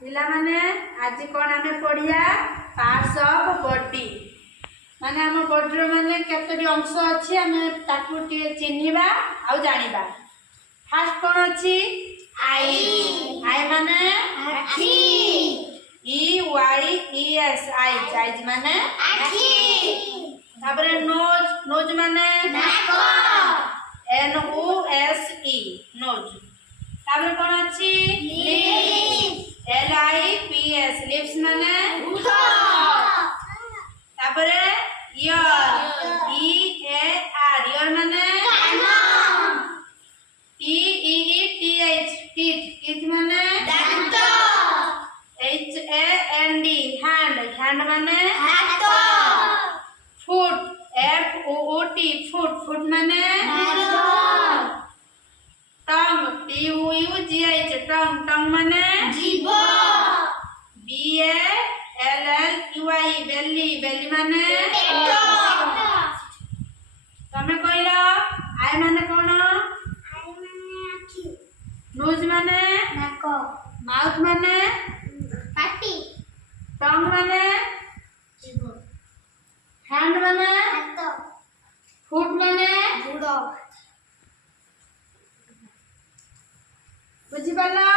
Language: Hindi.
पिला माने आज कौन आमे पढ़िया पार्ट्स ऑफ बॉडी माने आम बॉडी माने केतोटी अंश अछि आमे ताकू चिन्हिबा आ जानिबा। फर्स्ट कौन अछि आई आई माने आखी E Y E S eyes eyes माने आखी। तापरे नोज नोज माने नाक N O S E nose. तापरे कौन अछि lips L I P S lips माने ओठ। तापरे ear E A R ear माने कान। T E E T H teeth teeth माने दांत। H A N D hand hand माने हाथ। Foot F O O T foot foot माने पाद। Tongue T you you G H tongue tongue माने जीभ। B A L L U I belly belly माने पेट। तमे कहलो आई माने कोन आई माने आखी नोज माने नाक माउथ माने पाटी टंग माने जीभ हैंड माने हाथ फुट माने गोड़। बुझी पाला।